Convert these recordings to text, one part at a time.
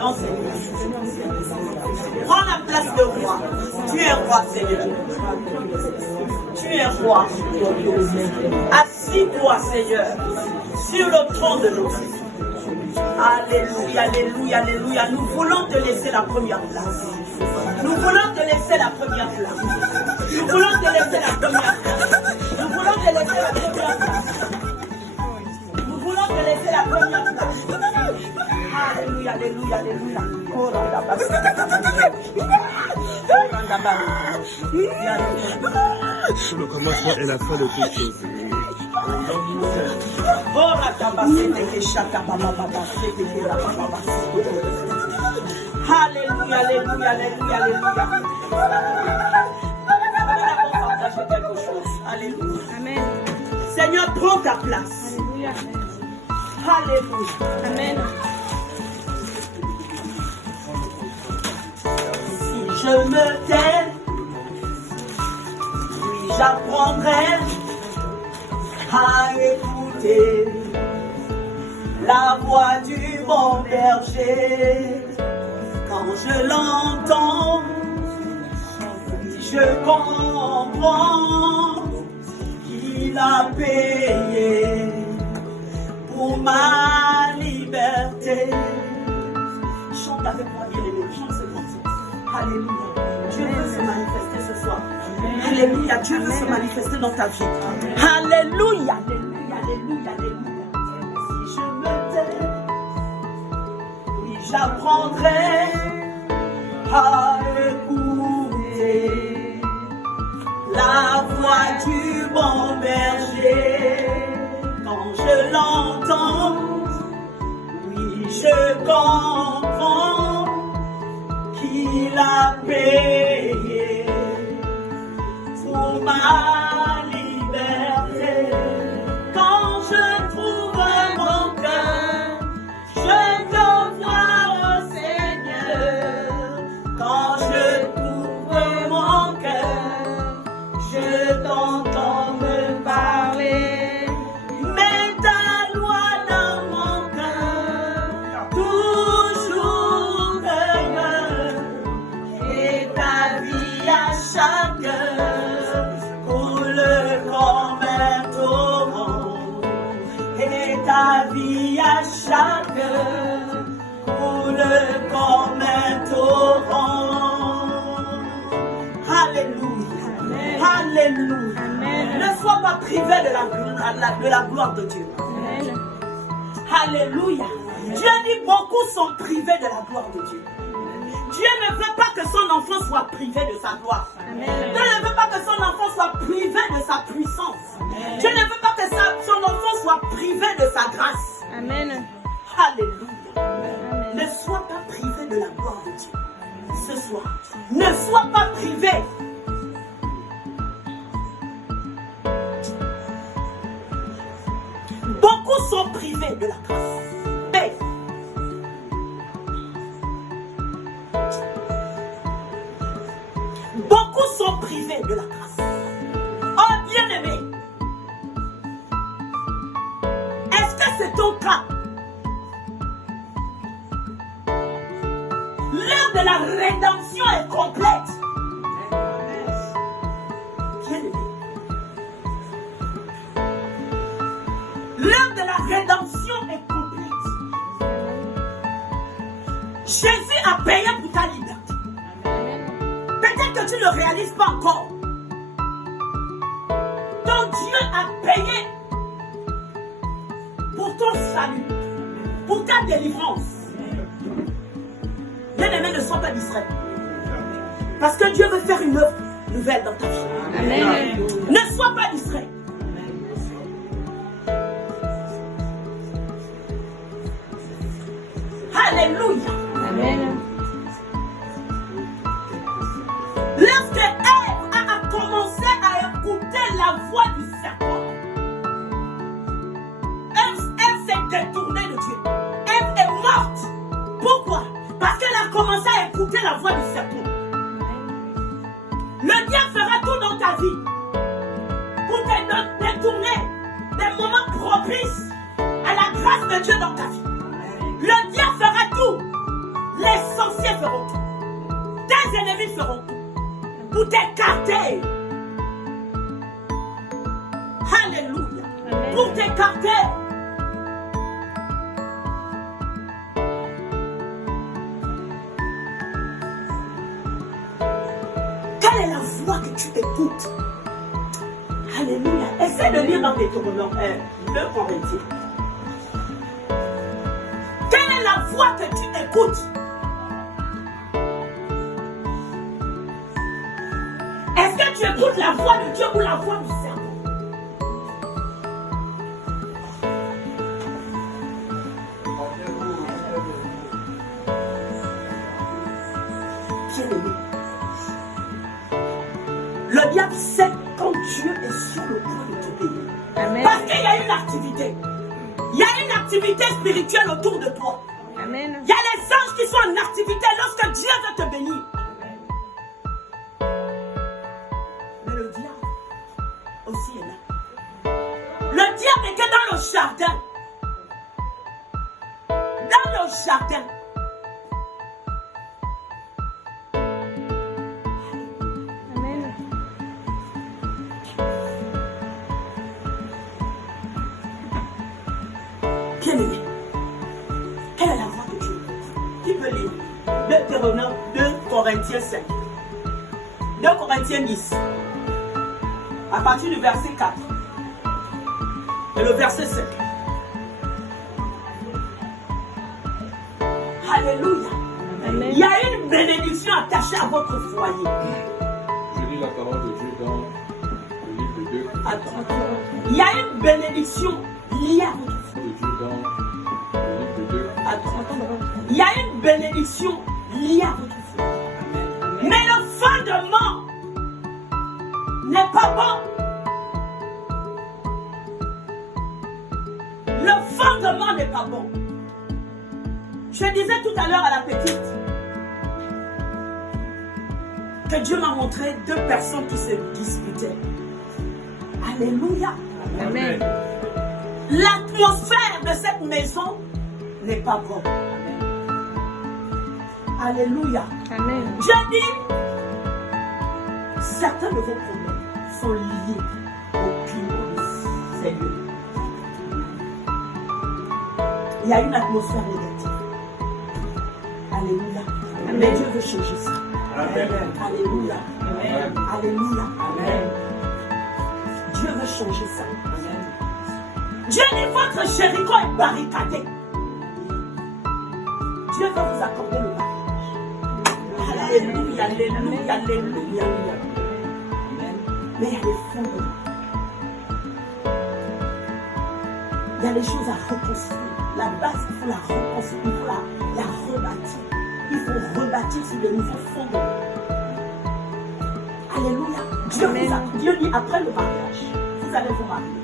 Non, Seigneur. Prends la place de roi. Tu es roi, Seigneur. Tu es roi. Assis-toi, Seigneur, sur le trône de nos vies. Alléluia, alléluia, alléluia. Nous voulons te laisser la première place. Nous voulons te laisser la première place. Nous voulons te laisser la première place. Nous voulons te laisser la première place. Nous voulons te laisser la première place. Alléluia, alléluia, alléluia. C'est le commencement et la fin de toutes choses. Alléluia, alléluia, alléluia, alléluia. Alléluia. Amen. Seigneur, prends ta place. Alléluia. Alléluia. Amen. Si je me tais, puis j'apprendrai à écouter la voix du bon berger. Quand je l'entends, je comprends qu'il a payé pour ma liberté. Chante avec moi, bien-aimé, chante ce morceau. Alléluia. Dieu veut se manifester ce soir. Alléluia. Dieu veut se manifester dans ta vie. Alléluia. Alléluia, alléluia, alléluia. Si je me tais, oui, j'apprendrai à écouter la voix du bon berger. Quand je l'entends, oui, je comprends qu'il a payé pour ma liberté. Quand je trouve mon cœur, je te vois, oh Seigneur. Quand je trouve mon cœur, je t'entends me parler. Mets ta loi dans mon cœur, toujours demeure. Et ta vie à chacun coule comme un torrent. Et ta vie à chacun coule comme un torrent. Alléluia. Alléluia. Amen. Ne sois pas privé de la gloire de Dieu. Amen. Alléluia. Dieu dit beaucoup sont privés de la gloire de Dieu. Dieu ne veut pas que son enfant soit privé de sa gloire. Amen. Dieu ne veut pas que son enfant soit privé de sa puissance. Dieu ne veut pas que son enfant soit privé de sa grâce. Amen. Alléluia. Amen. Ne sois pas privé de la gloire de Dieu. Ce soir, ne sois pas privé. Beaucoup sont privés de la grâce. Hey. Beaucoup sont privés de la grâce. Oh bien-aimé, est-ce que c'est ton cas? L'heure de la rédemption est complète. Bien-aimé, l'heure de la rédemption est complète. Jésus a payé pour ta liberté. Peut-être que tu ne le réalises pas encore. Ton Dieu a payé pour ton salut, pour ta délivrance. Bien-aimé, ne sois pas distrait. Parce que Dieu veut faire une œuvre nouvelle dans ta vie. Amen. Ne sois pas distrait. Alléluia. Amen. Lorsque Ève a commencé à écouter la voix du serpent, elle s'est détournée de Dieu. Ève est morte. Pourquoi? Parce qu'elle a commencé à écouter la voix du serpent. Le diable fera tout dans ta vie pour te détourner des moments propices à la grâce de Dieu dans ta vie. Le diable fera tout. ennemis feront tout pour t'écarter. Alléluia. Amen. Pour t'écarter. Quelle est la voix que tu écoutes? Alléluia. Essaie de lire dans Deutéronome 2 Corinthiens. Quelle est la voix que tu écoutes? Est-ce que tu écoutes la voix de Dieu ou la voix du cerveau? Bien-aimé, le diable sait quand Dieu est sur le point de te bénir. Amen. Parce qu'il y a une activité. Il y a une activité spirituelle autour de toi. Amen. Il y a les anges qui sont en activité lorsque Dieu veut te bénir. Mais le diable aussi est là. Le diable était dans le jardin. Dans le jardin. Amen. Bien-aimé, quelle est la voix de Dieu? Qui peut lire? Deutéronome 2 Corinthiens 5. 2 Corinthiens 10. À partir du verset 4. Et le verset 5. Alléluia. Amen. Il y a une bénédiction attachée à votre foyer. Je lis la parole de Dieu dans le livre de 2 Attends. Il y a une bénédiction liée à votre foyer. de Dieu dans le livre de 2. Attends. Il y a une bénédiction liée à votre foyer. Mais le fondement n'est pas bon. Le fondement n'est pas bon. Je disais tout à l'heure à la petite que Dieu m'a montré deux personnes qui se disputaient. Alléluia. Amen. L'atmosphère de cette maison n'est pas bonne. Alléluia. Amen. Dieu dit, certains de vos problèmes sont liés au climat de ces lieux. Il y a une atmosphère négative. Alléluia. Amen. Mais Dieu veut changer ça. Amen. Alléluia. Amen. Alléluia. Amen. Dieu veut changer ça. Dieu dit, votre Jéricho est barricadé. Dieu veut vous accorder le mariage. Alléluia, alléluia, alléluia. Mais il y a des fondements. Il y a des choses à reconstruire. La base, il faut la reconstruire, il faut la rebâtir. Il faut rebâtir sur de nouveaux fondements. Alléluia. Dieu, vous a, Dieu dit, après le mariage, vous allez vous marier.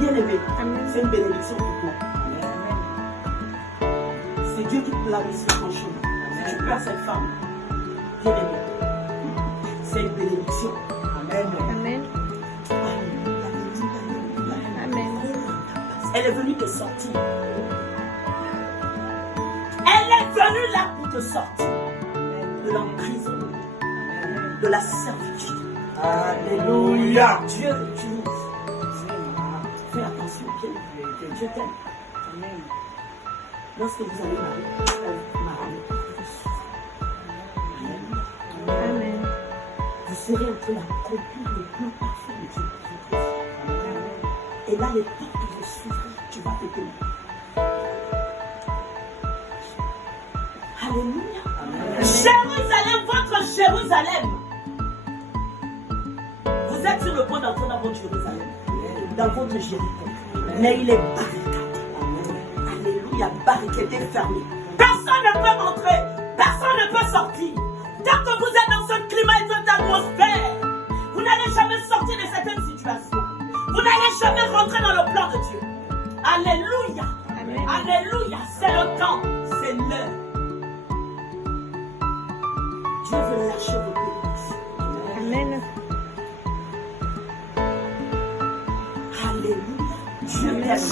Bien-aimé, c'est une bénédiction pour toi. C'est Dieu qui te planifie ton chemin. Si tu perds cette femme, bien-aimé, c'est une bénédiction. Amen. Amen. Amen. Elle est venue te sortir. Elle est venue là pour te sortir de l'emprisonnement, de la servitude. Alléluia. Dieu l'utilise. Fais attention, Dieu t'aime. Lorsque vous allez marier, Amen. vous serez en train d'accomplir le plan parfait de Dieu pour votre vie. Et là, les portes vont s'ouvrir. Tu vas te bénir. Alléluia. Jérusalem, votre Jérusalem. Vous êtes sur le point d'entrer dans votre Jérusalem, dans votre Jéricho. Mais il est barricadé. Alléluia, barricadé, fermé. Personne ne peut entrer. Personne ne peut sortir. Tant que vous êtes dans ce climat et cette atmosphère, vous n'allez jamais sortir de certaines situations. Vous n'allez jamais rentrer dans le plan de Dieu. Alléluia. Amen. Alléluia. C'est le temps. C'est l'heure. Dieu veut lâcher vos bénédictions. Amen. Alléluia. Dieu t'aime.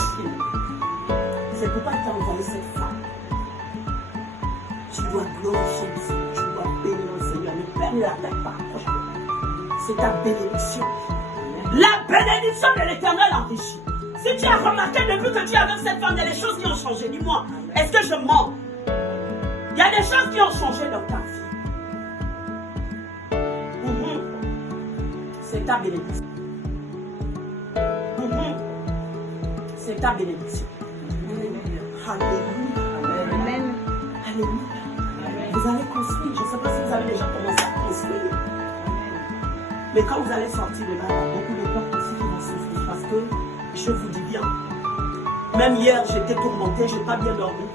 C'est pourquoi il t'a envoyé cette femme. Tu dois glorifier le Seigneur. Tu dois bénir le Seigneur. Ne perds la tête pas. C'est ta bénédiction. La bénédiction de l'Éternel enrichit. Si tu as remarqué depuis que tu es avec cette femme, il y a des choses qui ont changé. Dis-moi, est-ce que je mens? Il y a des choses qui ont changé dans ta vie. C'est ta bénédiction. C'est ta bénédiction. Alléluia. Amen. Alléluia. Vous allez construire. Je ne sais pas si vous avez déjà commencé à construire. Mais quand vous allez sortir de là, il y a beaucoup de portes aussi qui vont s'ouvrir. Parce que je vous dis bien, même hier, j'étais tourmentée, je n'ai pas bien dormi.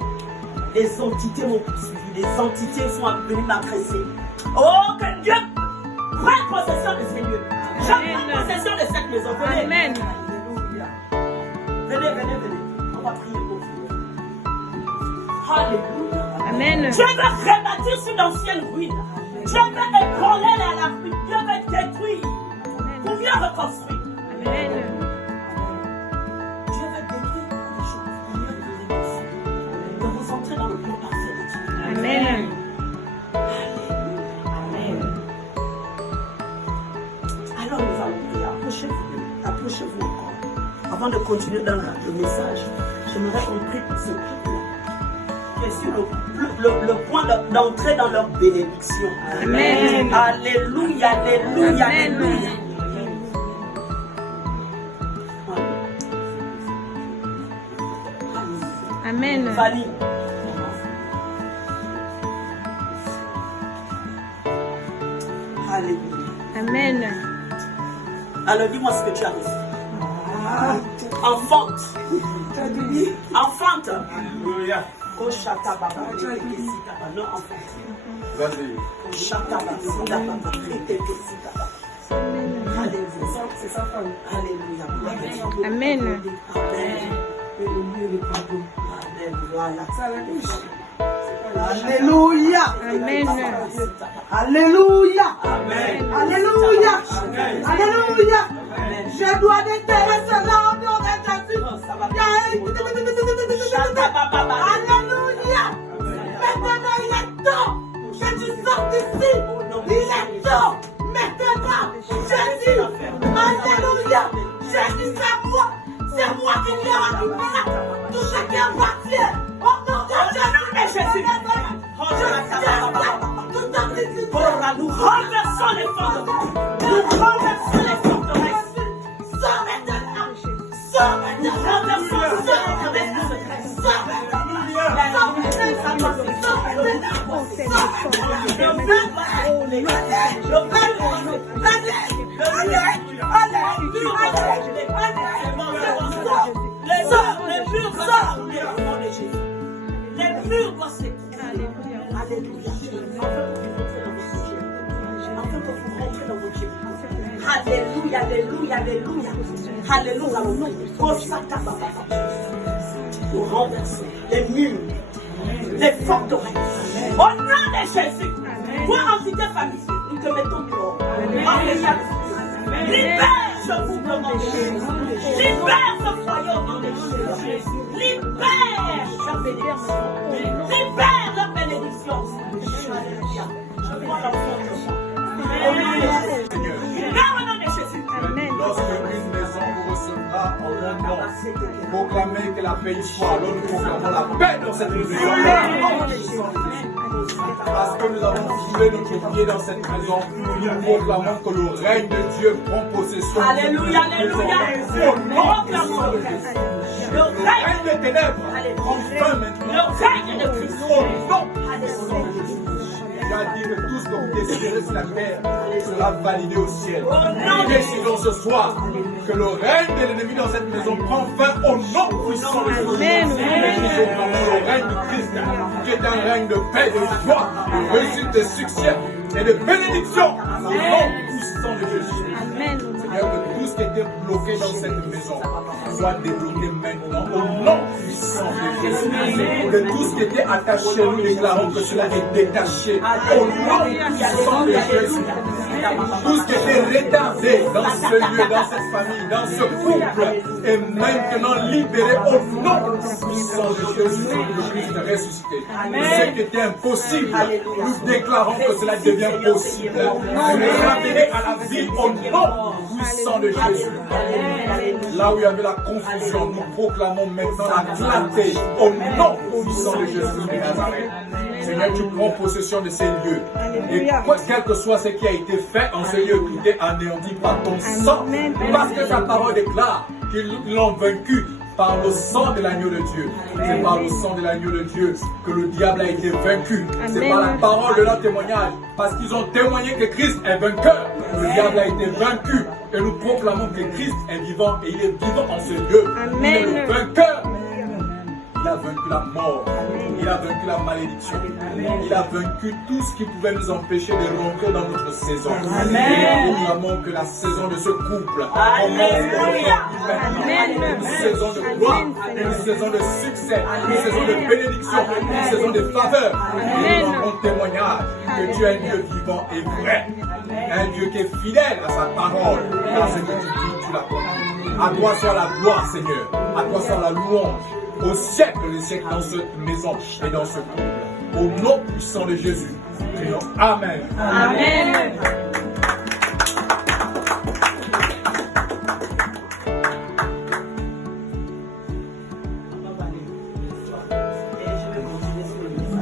Les entités m'ont poursuivi. Les entités sont venues m'agresser. Oh, que Dieu prenne possession de ces lieux. Je prends possession de cette maison. Venez. Amen. Venez. On va prier pour vous. Alléluia. Amen. Dieu veut rebâtir sur l'ancienne ruine. Dieu veut ébranler la ruine. Dieu veut détruire. Pour mieux reconstruire. Amen. Dieu veut détruire beaucoup de choses. Pour mieux vous réussir. De vous entrer dans le plan parfait de Dieu. Amen. Amen. Alors nous allons prier. Approchez-vous encore. Avant de continuer dans le message, j'aimerais qu'on prie pour ce couple-là, qui est sur le point d'entrer dans leur bénédiction. Amen. Alléluia, alléluia, Amen. alléluia. Amen. Fanny. Alléluia. Amen. Alors dis-moi ce que tu as reçu. Enfante. Enfante. Alléluia. Oh chata baba. Non, enfante. Vas-y. Oh chata baba. Alléluia. C'est ça, femme. Alléluia. Amen. Amen. Alléluia. Amen. Alléluia. Amen. Alléluia. Alléluia. Alléluia. Je dois déterrer cela au nom de Jésus. Alléluia. Maintenant, il est temps que tu sortes d'ici. Il est temps. Maintenant, Jésus. Alléluia. Jésus, c'est moi. C'est moi qui l'ai rendu malade. Tout ce qui appartient au nom de Jésus. Nous renversons les forteresses. Nous renversons les forteresses. Sors maintenant. Nous renversons les les murs doivent s'écrouler. Alléluia. Afin que vous rentrez dans votre Dieu. Alléluia, alléluia, alléluia. Alléluia. Nous renversons les murs, les forteresses. Au nom de Jésus. Toi, entité famille, nous te mettons dehors. Libère ce couple au nom de Jésus. Libère ce foyer au nom de Jésus. Libère leur bénédiction. Libère leur bénédiction. Je vois leur force. Au nom de Jésus. Libère au nom de Jésus. Lorsque une maison vous recevra en mon nom, proclamez que la paix soit. Alors nous proclamons la paix dans cette maison. Parce que nous avons foulé notre pied dans cette maison, nous proclamons que le règne de Dieu prend possession. Alléluia, alléluia. Proclamons le règne. Le règne des ténèbres prend fin maintenant. Le règne de Christ. Au nom de Jésus. Il a dit que tout ce que vous déciderez sur la terre sera validé au ciel. Nous décidons ce soir que le règne de l'ennemi dans cette maison prend fin au nom puissant de Jésus. Amen. Nous proclamons le règne de Christ, qui est un règne de paix, de joie, de réussite, de succès et de bénédiction au nom puissant de Jésus. Amen. Seigneur, que tout ce qui était bloqué dans cette maison soit débloqué maintenant au nom puissant de Jésus. Que tout ce qui était attaché, nous déclarons que cela est détaché au nom puissant de Jésus. Tout ce qui était retardé dans ce lieu, dans cette famille, dans ce couple est maintenant libéré au nom puissant de Jésus. Jésus le Christ ressuscité. Ce qui était impossible, nous déclarons que cela devient possible. Et nous ramener à la vie au nom puissant de Jésus. Là où il y avait la confusion, nous proclamons maintenant la clarté au nom puissant de Jésus de Nazareth. Seigneur, tu prends possession de ces lieux. Et quel que soit ce qui a été fait en ce lieu, tout est anéanti par ton sang. Parce que ta parole déclare qu'ils l'ont vaincu par le sang de l'agneau de Dieu. C'est par le sang de l'agneau de Dieu que le diable a été vaincu. C'est par la parole de leur témoignage. Parce qu'ils ont témoigné que Christ est vainqueur. Le diable a été vaincu. Et nous proclamons que Christ est vivant. Et il est vivant en ce lieu. Il est le vainqueur. Il a vaincu la mort. Il a vaincu la malédiction. Il a vaincu tout ce qui pouvait nous empêcher de rentrer dans notre saison. Et nous proclamons que la saison de ce couple une saison de gloire, une saison de succès, une saison de bénédiction, une saison de faveur. Et nous rendons témoignage que tu es un Dieu vivant et vrai. Un Dieu qui est fidèle à sa parole. Car ce que tu dis, tu l'accomplis. À toi soit la gloire, Seigneur. À toi soit la louange. Au siècle des siècles dans cette maison et dans ce couple. Au nom puissant de Jésus. Prions. Amen. Amen.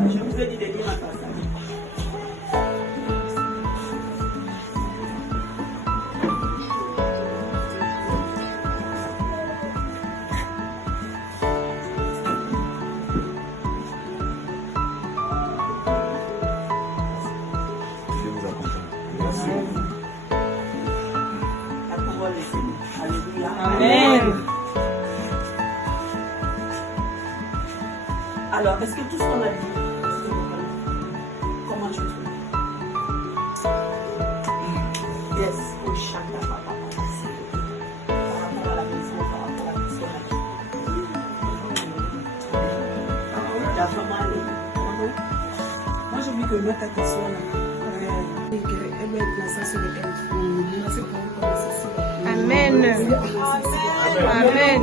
Je vous ai dit de lire un passage. Amen. Alors, est-ce que tout ce qu'on a dit, comment tu trouves? Yes, au chakra, papa, par rapport à la maison, par rapport à tout ce qu'on a dit. Tu as vraiment allé. Moi, j'ai vu que notre question elle va être placée sur le thème. Amen. Amen.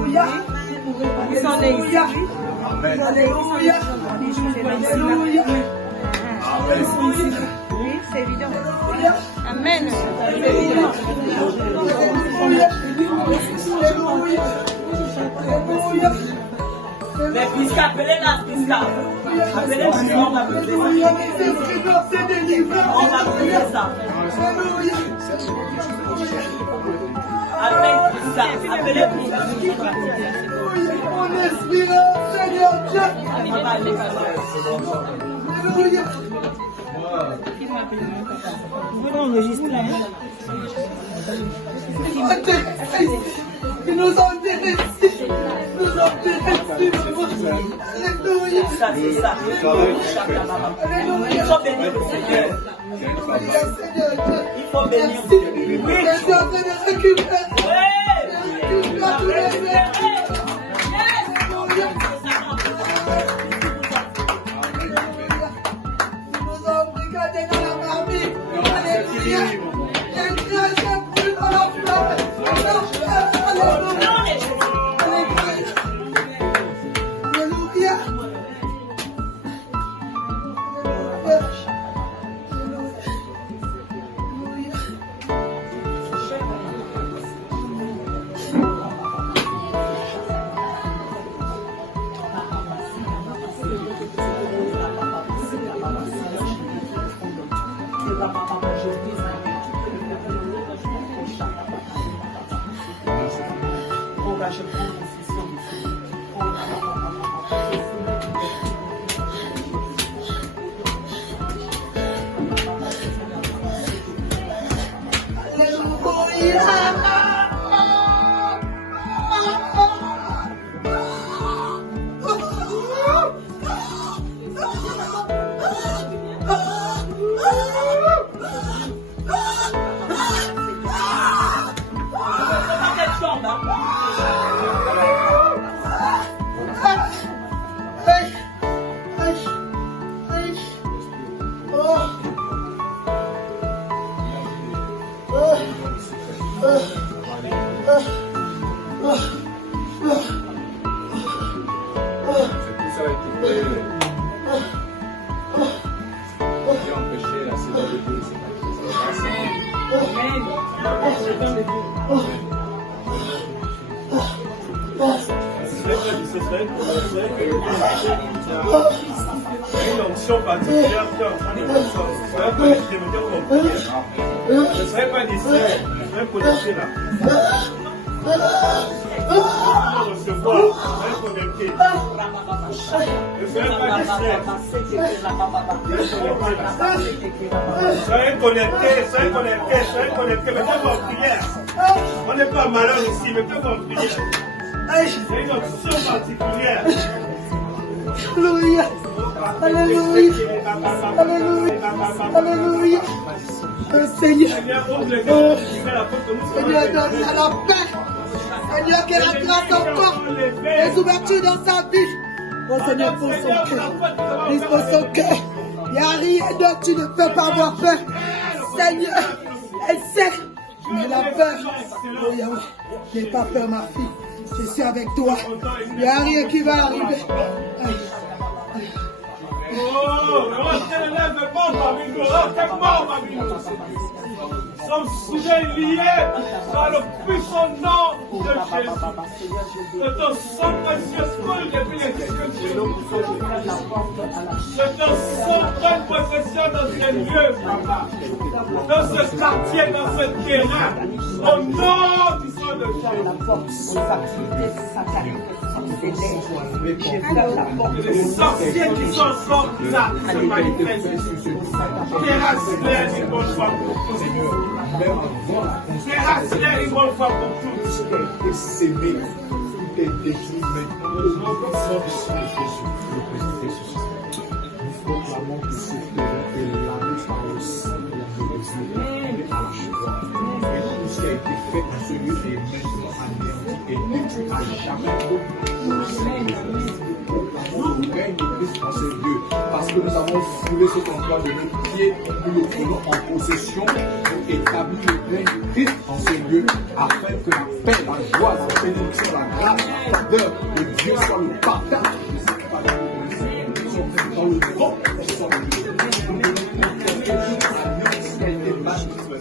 Ils sont nés ici. Alléluia. Alléluia. Oui, c'est évident. Amen. Mais puisque appelez-la, appelez-la, on va appeler ça. On va appeler ça. Appelez Mon esprit, Seigneur Dieu. Alléluia. Ils nous ont délaissés. Nous ont délaissés. Alléluia. ça. Il faut bénir le Seigneur. Il faut bénir le Seigneur. Oui. Je suis en train de récupérer. ça qui peut empêcher la saison de Dieu de se manifester. Amen. Une onction particulière qui est en train de je ne serai pas distrait, je serai connecté là. Recevoir, je serai connecté. Je ne serai pas distrait. Soyez connectés, mettez-vous en prière. On n'est pas malin ici, mettez-vous en prière. Il y a une onction particulière. Alléluia. Alléluia. Alléluia. Seigneur. Seigneur, ouvre les yeux, Seigneur, donne à la paix. Seigneur, que la grâce encore. Les ouvertures dans sa vie. Oh Seigneur, pour son cœur. Pour son cœur. Il n'y a rien d'autre, tu ne peux pas avoir peur. Seigneur, elle sait. Mais la peur. Oh Yahweh, n'aie pas peur, ma fille. Je suis avec toi. Il n'y a rien qui va arriver. Aïe. Oh, quel événement parmi nous, quel mort parmi nous. Nous sommes soudés liés par le puissant nom de Jésus. De ton sang précieux coule depuis les Écritures. De ton sang prenne possession dans ces lieux, Papa. Dans ce quartier, dans ce terrain. Au nom du sang de Jésus. Les sorciers qui sont sortis là se manifestent. Terrasse-les une bonne fois pour tous. Terrasse-les une bonne fois pour tous. Tout a été sémé, tout est détruit maintenant. Au nom du sang de Jésus. Nous proclamons que ce terrain est lavé par le sang de la Jésus et à la joie. Et tout ce qui a été fait dans ce lieu est maintenant anéanti et détruit à jamais. Nous règne de Christ dans ce lieu parce que nous avons foulé cet endroit de nos pieds, nous le prenons en possession pour établir le règne de Christ dans ce lieu afin que la paix, la joie, la bénédiction, la grâce, la faveur de Dieu soit le partage de cette famille dans le nom de son Dieu.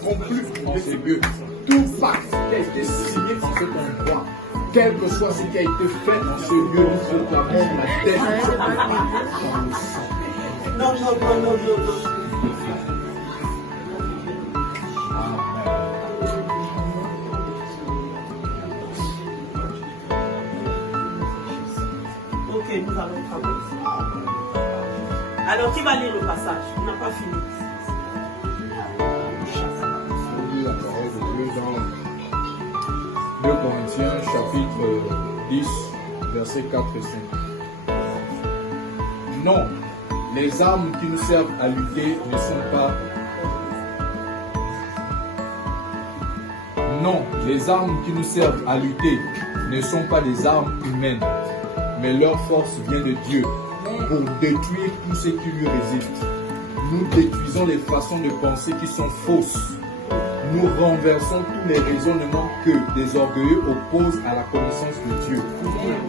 Conclu dans ces lieux. Tout pacte qui a été signé dans cet endroit, quel que soit ce qui a été fait dans ce lieu, nous proclamons la délivrance dans le sang. Non. Ok, nous allons travailler. Alors, qui va lire le passage? On n'a pas fini. On lit la parole de Dieu dans 2 Corinthiens chapitre 10, versets 4 et 5. Non, les armes qui nous servent à lutter ne sont pas... Non, les armes qui nous servent à lutter ne sont pas des armes humaines, mais leur force vient de Dieu pour détruire tout ce qui lui résiste. Nous détruisons les façons de penser qui sont fausses. Nous renversons tous les raisonnements que des orgueilleux opposent à la connaissance de Dieu.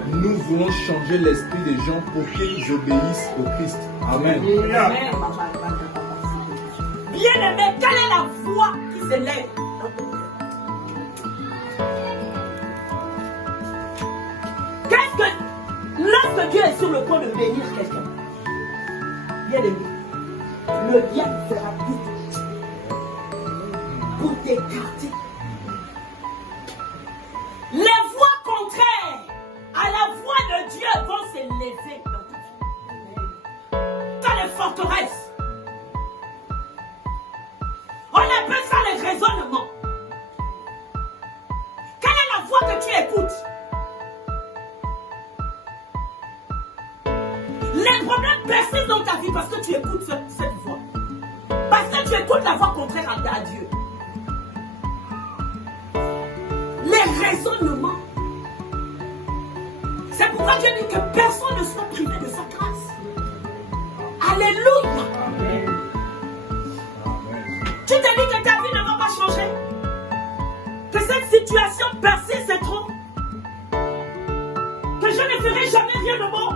Nous voulons changer l'esprit des gens pour qu'ils obéissent au Christ. Amen. Bien-aimé, quelle est la voix qui s'élève? Qu'est-ce que, lorsque Dieu est sur le point de bénir quelqu'un, bien-aimé, le diable fera tout pour t'écarter. Les voix contraires à la voix de Dieu vont s'élever dans ta vie. Dans les forteresses. On appelle ça les raisonnements. Quelle est la voix que tu écoutes? Les problèmes persistent dans ta vie parce que tu écoutes cette voix. Parce que tu écoutes la voix contraire à Dieu. Les raisonnements. C'est pourquoi Dieu dit que personne ne soit privé de sa grâce. Alléluia. Amen. Tu te dis que ta vie ne va pas changer. Que cette situation persiste, c'est trop. Que je ne ferai jamais rien de bon.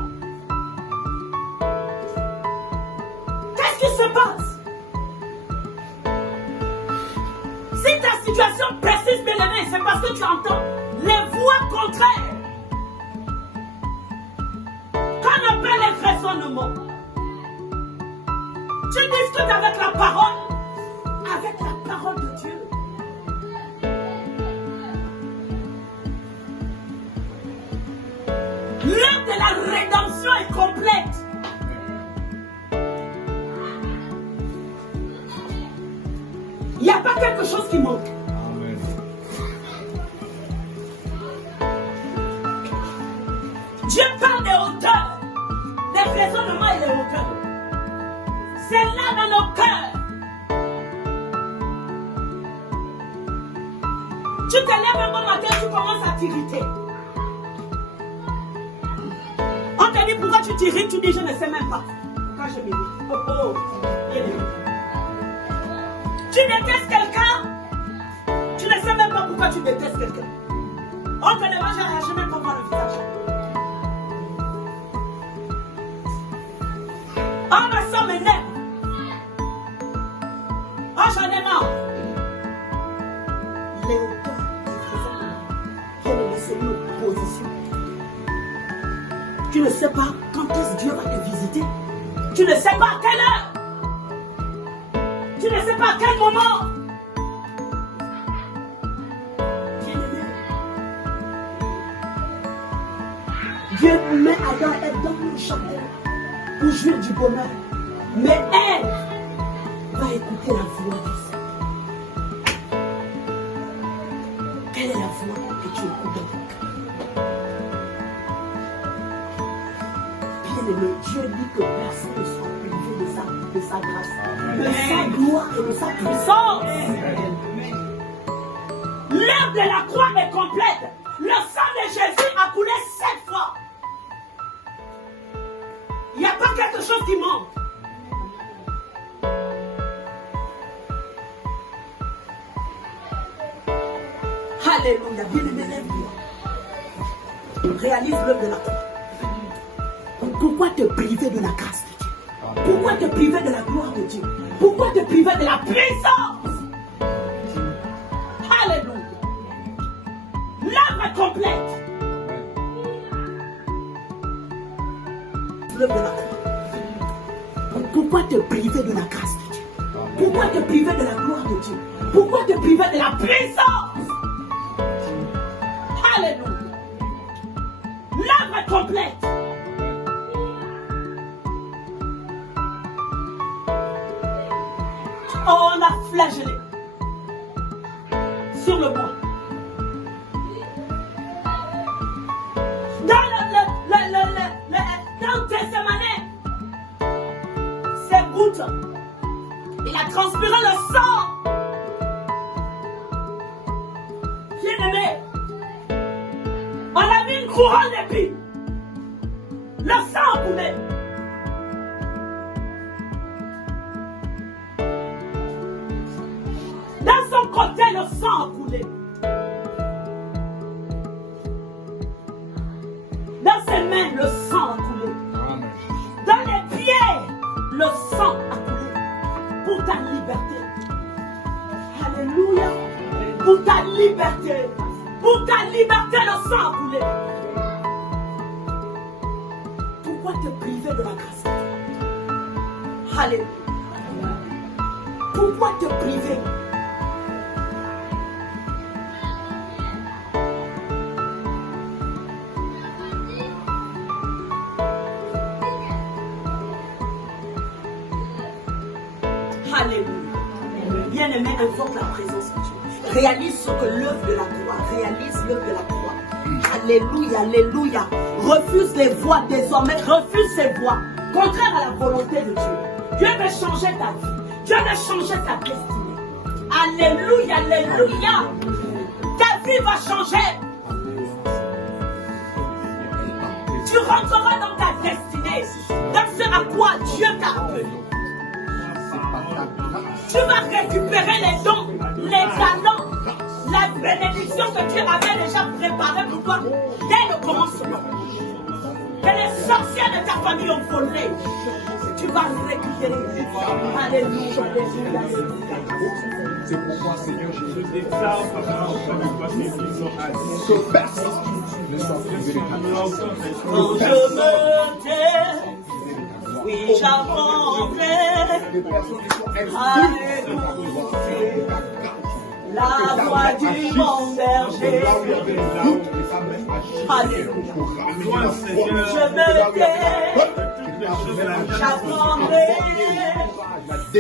tu entends les voix contraires, qu'on appelle les raisonnements, tu discutes avec la parole de Dieu. L'œuvre de la rédemption est complète. Il n'y a pas quelque chose qui manque. Dieu parle des hauteurs, des raisonnements et des hauteurs. C'est là dans nos cœurs. Tu te lèves un bon matin, tu commences à t'irriter. On te dit pourquoi tu t'irrites, tu dis je ne sais même pas. Quand je m'irrite, oh, bien aimé. Tu détestes quelqu'un, tu ne sais même pas pourquoi tu détestes quelqu'un. On te demande, je n'arrive même pas voir le visage. Oh, ma soeur m'énerve. Oh, j'en ai marre. Les hauteurs, c'est une position. Tu ne sais pas quand est-ce Dieu va te visiter. Tu ne sais pas à quelle heure. Tu ne sais pas à quel moment. Dieu met Adam et Ève dans le jardin pour jouir du bonheur. Mais elle va écouter la voix de Dieu. Quelle est la voix que tu écoutes dans ton cœur? Bien-aimé, Dieu dit que personne ne soit privé de sa grâce, de sa gloire et de sa puissance. L'œuvre de la croix est complète. Le sang de Jésus a coulé 7 fois. Il n'y a pas quelque chose qui manque. Alléluia. Bien-aimé, lève-toi. Réalise l'œuvre de la croix. Pourquoi te priver de la grâce de Dieu? Pourquoi te priver de la gloire de Dieu? Pourquoi te priver de la puissance? Alléluia. L'œuvre est complète. L'œuvre de la croix. Pourquoi te priver de la grâce de Dieu? Pourquoi te priver de la gloire de Dieu? Pourquoi te priver de la puissance? Alléluia. L'œuvre est complète. Oh, on a flagellé sur le bois. Dans Gethsémani, ces gouttes, il a transpiré le sang. Bien-aimé, on a mis une couronne d'épines. Le sang a coulé. Dans son côté, le sang a coulé. Dans ses mains, le sang a coulé. Dans les pieds, le sang a coulé. Pour ta liberté. Alléluia. Pour ta liberté. Pour ta liberté, le sang a coulé. Pourquoi te priver de la grâce? Alléluia. Pourquoi te priver? Alléluia. Bien-aimé, invoque la présence de Dieu. Réalise ce que l'œuvre de la croix. Réalise l'œuvre de la croix. Alléluia, alléluia. Refuse les voix désormais. Refuse ces voix contraires à la volonté de Dieu. Dieu veut changer ta vie. Dieu veut changer ta destinée. Alléluia, alléluia. Ta vie va changer. Tu rentreras dans ta destinée. Dans ce à quoi Dieu t'a appelé. Tu vas récupérer les dons, les talents, la bénédiction que Dieu avait déjà préparée pour toi dès le commencement. Que les sorciers de ta famille ont volé. Tu vas récupérer. Alléluia, alléluia, alléluia. C'est pourquoi, Seigneur Jésus, Je déclare, Papa, auprès de toi, ces visions à que personne ne soit privé de ta grâce. Quand je me tais, oui, j'avancerai. Que personne ne soit exclu de ta gloire. La voix du bon berger. Alléluia. Je me tais, j'attendrai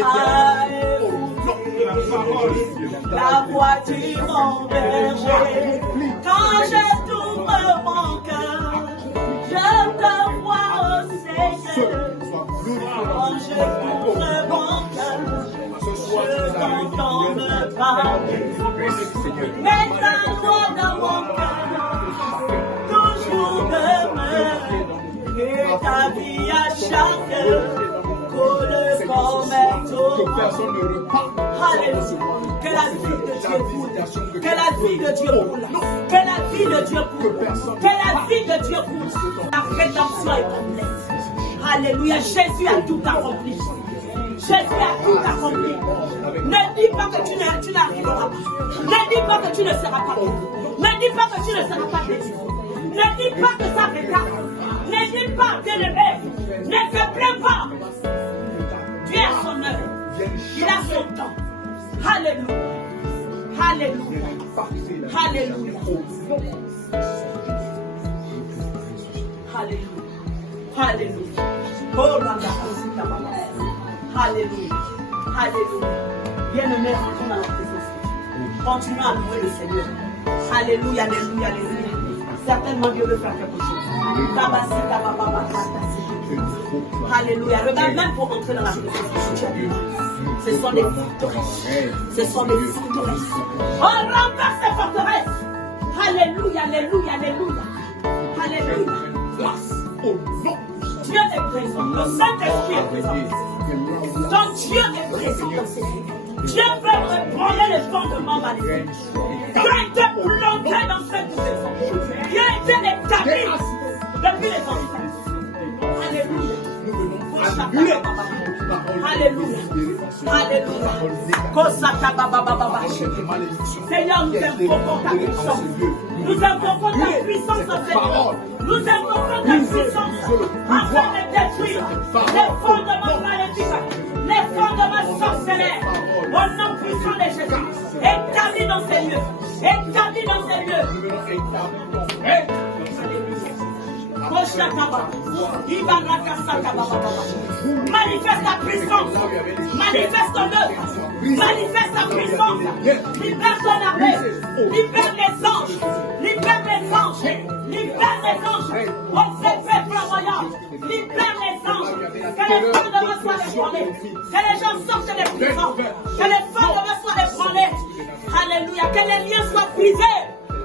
à écouter la voix du bon berger. Quand je t'ouvre mon cœur, je te vois au Seigneur. Quand je t'ouvre mon cœur, je t'entends me parler. Mets ta voix dans mon cœur, toujours demeure. Et ta vie à chaque heure coule comme un Que torrent. personne ne repart. Alléluia. Que la vie de Dieu coule. Que la vie de Dieu coule. Que la vie de Dieu coule. Que la vie de Dieu coule. La rédemption est complète. Alléluia. Jésus a tout accompli. Jésus a tout accompli. Ne dis pas que tu n'arriveras pas. Ne dis pas que tu ne seras pas béni. Ne dis pas que tu ne seras pas béni. Ne dis pas que ça retarde. Ne dis pas, bien-aimé. Ne te plains pas. Dieu a son œuvre. Il a son temps. Alléluia. Alléluia. Alléluia. Alléluia. Alléluia. Oh, Alléluia. Alléluia. Bien-aimé, rentrons dans la présence. Continuons à louer le Seigneur. Alléluia, alléluia, alléluia. Certainement Dieu veut faire quelque chose. Alléluia. Regarde même pour entrer dans la présence. Ce sont les forteresses. Ce sont les forteresses. On renverse ces forteresses. Alléluia, alléluia, alléluia. Alléluia. Dieu est présent. Le Saint-Esprit est présent. Donc Dieu est présent. Dieu veut reprendre les fondements maléfiques. Dieu a été planté dans cette maison. Dieu a été établi depuis les enfants. Alléluia. Alléluia. Alléluia. Seigneur, nous invoquons ta puissance. Nous invoquons ta puissance, Seigneur. Nous invoquons ta puissance afin de détruire les fondements maléfiques, les fondements sorcellaires. Au nom puissant de Jésus, établis dans ces lieux. Établis dans ces lieux. Manifeste ta puissance, manifeste ton œuvre, manifeste ta puissance, libère ton armée, libère les anges, libère les anges, libère les anges, on s'est fait flamboyant, libère les anges, que les fondements soient ébranlés, que les gens sortent des prisons, que les fondements soient ébranlés, alléluia, que les liens soient brisés,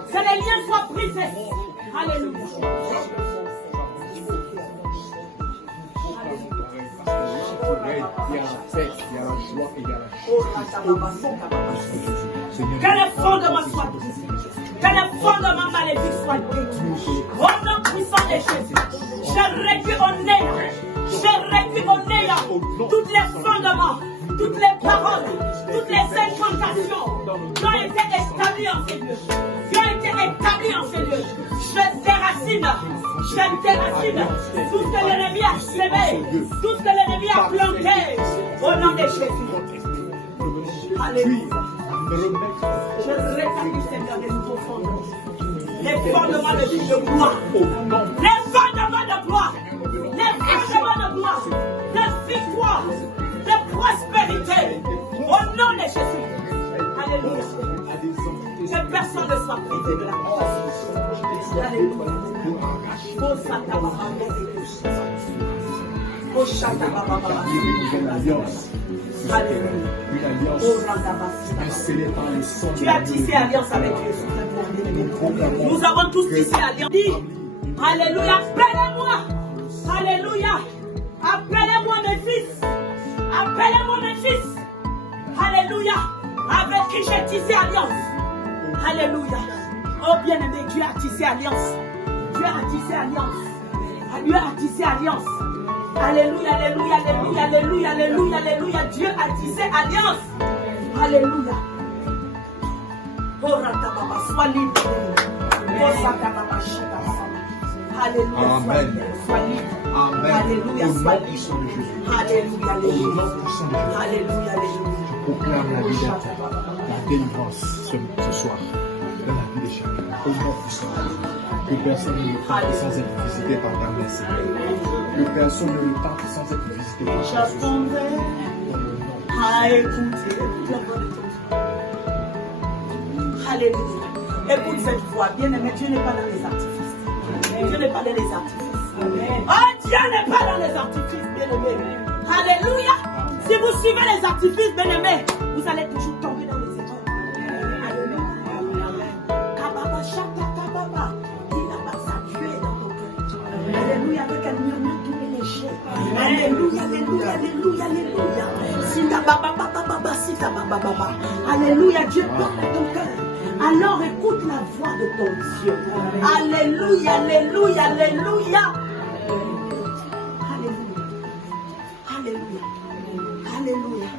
que les liens soient brisés, alléluia. Que les fondements soient brisés. Que les fondements maléfiques soient brisés. Au nom puissant de Jésus, je réduis au néant. Je réduis au néant tous les fondements, toutes les paroles, toutes les incantations qui ont été établies en ces lieux. Qui ont été établies en ces lieux. Je déracine tout ce que l'ennemi a semé, tout ce que l'ennemi a planté. Au nom de Jésus. Alléluia. Je rétablis, Seigneur, des nouveaux fondements. Les fondements de gloire. Les fondements de gloire. Les fondements de gloire. De victoire. De prospérité. Au nom de Jésus. Alléluia. Que personne ne soit privé de la grâce. Alléluia. Tu as tissé alliance avec Jésus. Nous avons tous tissé alliance. Alléluia, appelez-moi. Alléluia. Appelez-moi mes fils. Appelez-moi mes fils. Alléluia. Avec qui j'ai tissé alliance. Alléluia. Oh bien-aimé, Dieu a tissé alliance. Dieu a tissé alliance. Dieu a tissé alliance. Alléluia, alléluia, alléluia, alléluia, alléluia, alléluia. Dieu a tissé alliance. Alléluia. Sois libre. Alléluia. Amen. Sois libre. Amen. Alléluia. Au Sois nom libre. puissant de Jésus. Alléluia. Au nom puissant de Jésus. Alléluia. Alléluia. Je proclame la liberté, la délivrance ce soir dans la vie de chacun. Au nom puissant de Jésus. Que personne ne le tente sans être visité par ta blessure. Que personne ne le tente sans être visité par ta blessure. J'apprendrai à écouter la voix de ton Dieu. Alléluia. Écoute cette voix. Bien-aimé, Dieu n'est pas dans les artifices. Dieu n'est pas dans les artifices. Oh, Dieu n'est pas dans les artifices, bien-aimé. Alléluia. Si vous suivez les artifices, bien-aimé, vous allez toujours tomber dans les erreurs. Alléluia. Kababa, chaka, kababa. Dieu est dans ton cœur. Alléluia, avec un murmure tout mélangé. Alléluia, alléluia, alléluia, alléluia. Sita baba, baba, baba, sita baba, baba. Alléluia, Dieu parle à ton cœur. Alors écoute la voix de ton Dieu. Alléluia, alléluia, alléluia. Alléluia. Alléluia. Alléluia.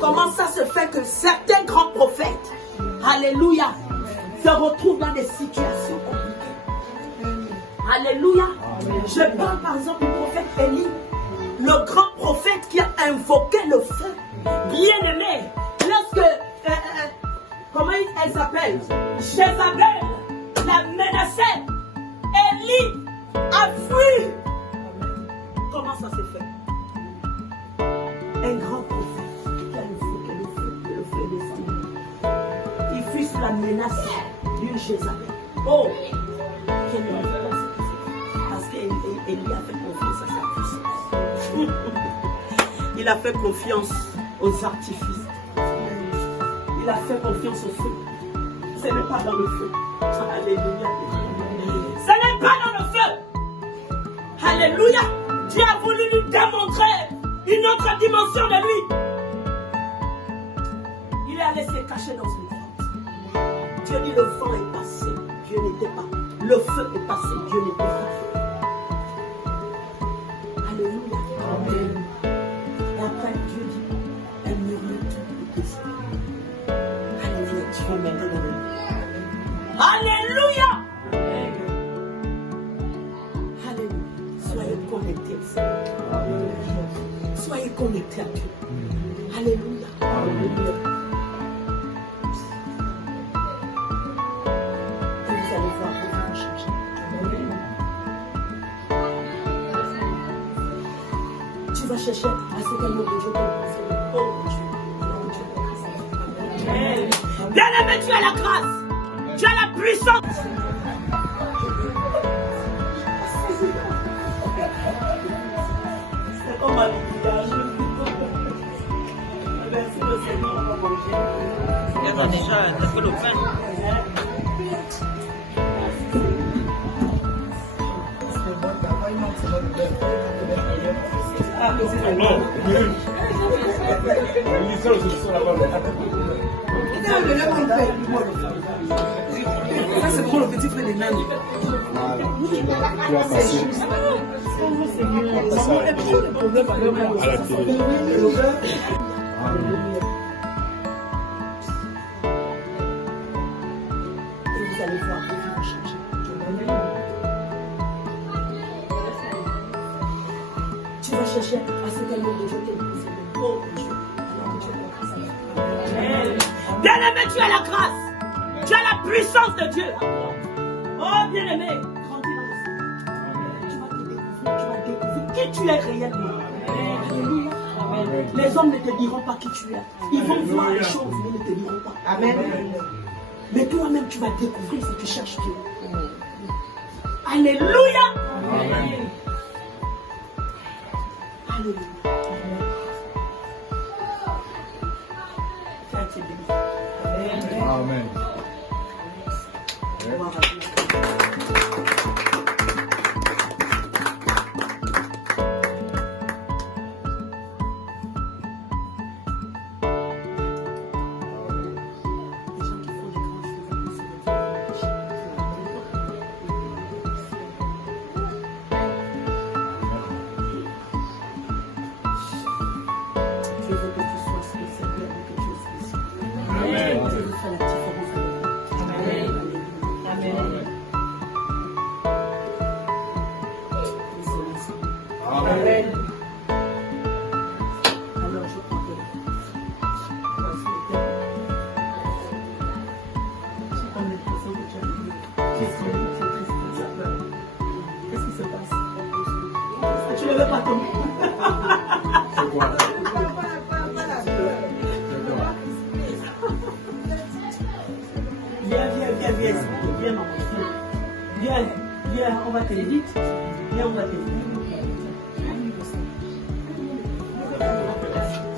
Comment ça se fait que certains grands prophètes, alléluia, se retrouvent dans des situations compliquées? Alléluia. Je parle par exemple du prophète Élie, le grand prophète qui a invoqué le feu. Bien aimé, lorsque, comment elle s'appelle? Jézabel la menaçait, Élie a fui. Comment ça s'est fait? Un grand prophète qui a invoqué le feu descendu. Il fut sous la menace d'une Jézabel. Oh, quelle est la parce qu'Élie a fait confiance à sa puissance. Il a fait confiance aux artifices. Il a fait confiance au feu. Ce n'est pas dans le feu. Alléluia. Ce n'est pas dans le feu. Alléluia. Dieu a voulu lui démontrer une autre dimension de lui. Il est allé se cacher dans une grotte. Dieu dit le vent est passé. Dieu n'était pas. Le feu est passé. Dieu n'était pas. Alléluia. Amen. Et après Dieu dit, elle murmure tout. Alléluia. Tu vas mettre dans le lit. Alléluia. Alléluia. Soyez connectés au Seigneur. Soyez connectés à Dieu. Alléluia. Alléluia. Et vous allez voir que vous changer. Tu vas chercher à ce qu'elle me rejoue. Oh Dieu. Bien-aimé, tu as la grâce. Tu as la puissance. C'est comme un village. Merci le Seigneur, on va manger. Il y a déjà un peu de pain. Ça, c'est pour le petit frère des nains. Tu vas passer. À la télé. Et vous allez voir que vous changer. Tu vas chercher à ce qu'elle me rejoue. Oh Dieu. Bien-aimé, tu as la grâce. Tu as la puissance de Dieu. Oh bien-aimé, grandis dans le Seigneur. Tu vas te découvrir, tu vas découvrir qui tu es réellement. Alléluia. Les hommes ne te diront pas qui tu es. Ils vont voir les choses, mais ne te diront pas. Amen. Mais toi-même, tu vas découvrir ce que tu cherches Dieu. Alléluia. Amen. Alléluia. Amen. Gloire à Dieu. Les gens qui font des grands Dieu veut que tu sois spécial, Dieu veut que tu sois spécial. Dieu veut faire la différence avec toi. t'aider. Et on va t'aider.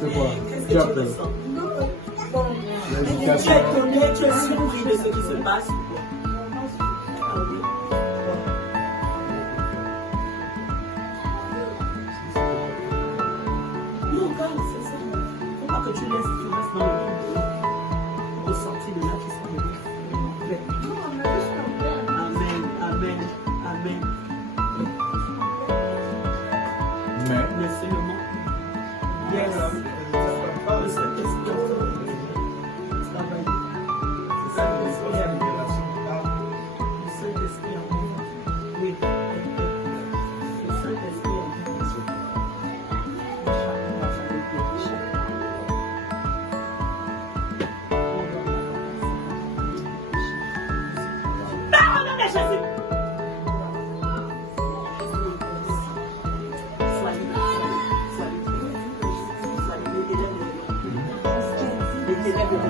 C'est quoi? Qu'est-ce que tu ressens? Est-ce que tu es étonné, tu es surpris de ce qui se passe? Non, calme, c'est ça. Il ne faut pas que tu restes dans le vide. Au sorti de là, tu seras heureux. Amen, amen, amen. Mais c'est le mot. Yes. Le Saint-Esprit.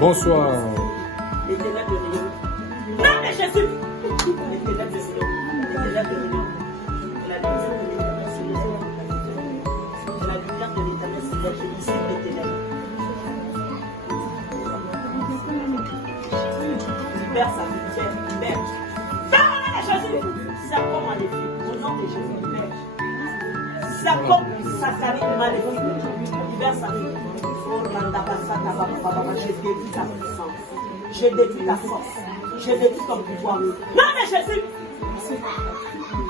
Bonsoir. Les ténèbres de Rio. Non, mais Jésus. Les ténèbres de Rio. Les ténèbres de Rio. La lumière de l'éternel, c'est les ténèbres. La lumière de l'éternel, c'est les ici des ténèbres. Libère sa lumière, libère. Parole de Jésus. Serpent maléfique. Au nom de Jésus, libère. Serpent satanique maléfique. Libère sa lumière. Je détruis ta puissance. Je détruis ta force. Je détruis ton pouvoir. Non, mais Jésus.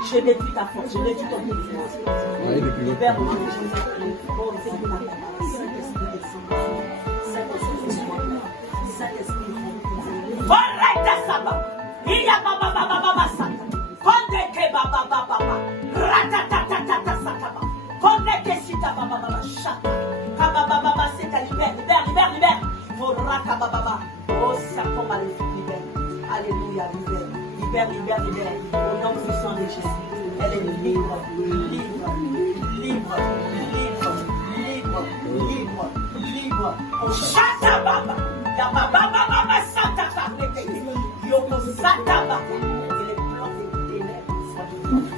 Je détruis ta force. Je détruis ton pouvoir. Libère au nom de Jésus. Saint-Esprit. Arrête ça. Il y a baba baba baba sata. Condeke baba baba baba. Ratatatata sata. Condeke sita baba baba chata. Kababa c'est ta libère. Oh serpent maléfique, libère. Alléluia, libère. Libère. Au nom puissant de Jésus. Elle est libre. Oh chata baba. Ya baba baba sata kabete. Yoko sata baba. Et les plans des ténèbres soient brisés.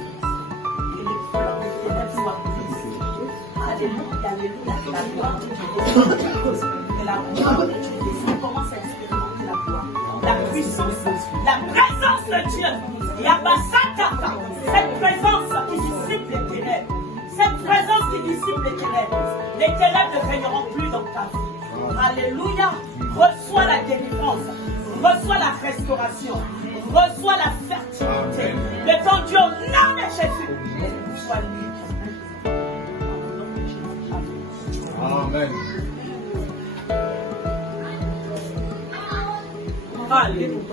Et les plans des ténèbres soient brisés. Alléluia. La gloire de Dieu. La gloire de Dieu commence à expérimenter la gloire, la puissance, la présence de Dieu. Yabasataka, cette présence qui dissipe les ténèbres, cette présence qui dissipe les ténèbres ne régneront plus dans ta vie. Alléluia. Reçois la délivrance, reçois la restauration, reçois la fertilité de ton Dieu au nom de Jésus. Sois libre. Amen. Alléluia.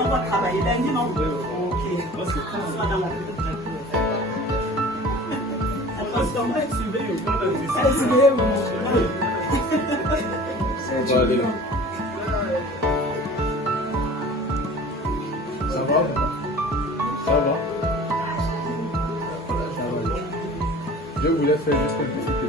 On va travailler lundi, non? Ok. On soit dans la vie. On va exhumer. Ça va aller. Ça va? Ça va? Je voulais faire juste un petit peu.